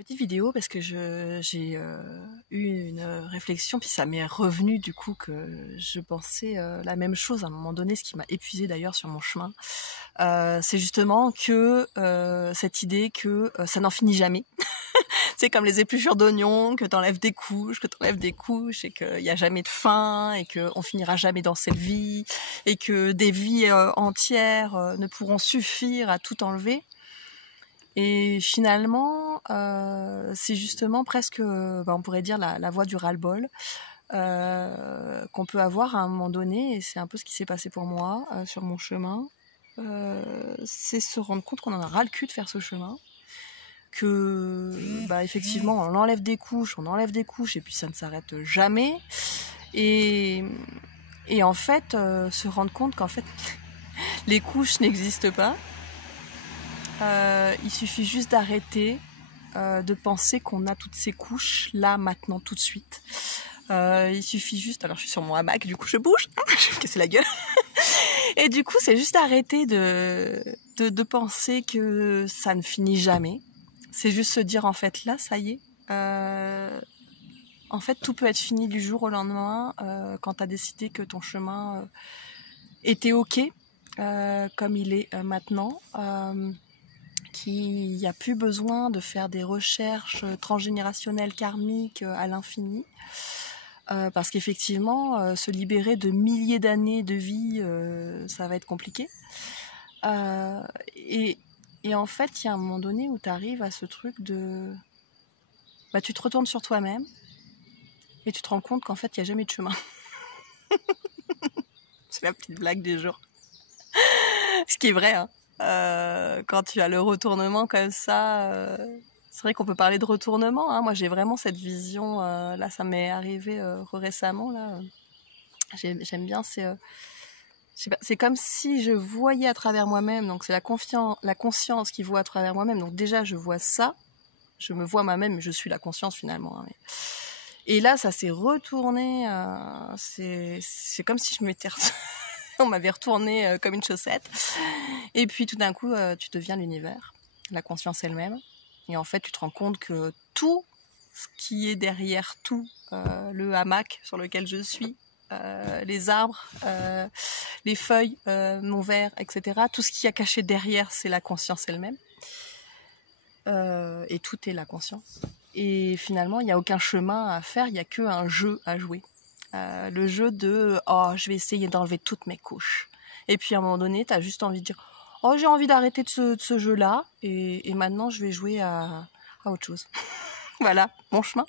Petite vidéo parce que j'ai eu une réflexion, puis ça m'est revenu du coup que je pensais la même chose à un moment donné, ce qui m'a épuisée d'ailleurs sur mon chemin. C'est justement que cette idée que ça n'en finit jamais. C'est comme les épluchures d'oignons, que t'enlèves des couches, et qu'il n'y a jamais de fin, et qu'on finira jamais dans cette vie, et que des vies entières ne pourront suffire à tout enlever. Et finalement, c'est justement presque, on pourrait dire la voie du ras-le-bol qu'on peut avoir à un moment donné, et c'est un peu ce qui s'est passé pour moi sur mon chemin. C'est se rendre compte qu'on en a ras le cul de faire ce chemin, que effectivement on enlève des couches, et puis ça ne s'arrête jamais. Et en fait, se rendre compte qu'en fait les couches n'existent pas. Il suffit juste d'arrêter de penser qu'on a toutes ces couches là, maintenant, tout de suite. Il suffit juste, alors je suis sur mon hamac, du coup je bouge, je vais me casser la gueule. Et du coup c'est juste arrêter de penser que ça ne finit jamais. C'est juste se dire en fait là, ça y est, en fait tout peut être fini du jour au lendemain quand tu as décidé que ton chemin était ok comme il est maintenant. Qu'il n'y a plus besoin de faire des recherches transgénérationnelles karmiques à l'infini, parce qu'effectivement, se libérer de milliers d'années de vie, ça va être compliqué. Et en fait, il y a un moment donné où tu arrives à ce truc de... tu te retournes sur toi-même et tu te rends compte qu'en fait, il n'y a jamais de chemin. C'est la petite blague du jour. Ce qui est vrai, hein. Quand tu as le retournement comme ça, c'est vrai qu'on peut parler de retournement, hein. Moi j'ai vraiment cette vision, là ça m'est arrivé récemment là. J'aime bien, c'est comme si je voyais à travers moi-même, donc c'est la conscience qui voit à travers moi-même, donc déjà je vois ça, je me vois moi-même, mais je suis la conscience finalement, hein. Et là ça s'est retourné, c'est comme si je m'étais on m'avait retourné comme une chaussette. Et puis tout d'un coup, tu deviens l'univers, la conscience elle-même. Et en fait, tu te rends compte que tout ce qui est derrière tout, le hamac sur lequel je suis, les arbres, les feuilles, mon verre, etc. Tout ce qui a caché derrière, c'est la conscience elle-même. Et tout est la conscience. Et finalement, il n'y a aucun chemin à faire, il n'y a qu'un jeu à jouer. Le jeu de « oh, je vais essayer d'enlever toutes mes couches ». Et puis à un moment donné, tu as juste envie de dire « oh, j'ai envie d'arrêter de ce jeu-là et maintenant je vais jouer à autre chose ». Voilà, bon chemin.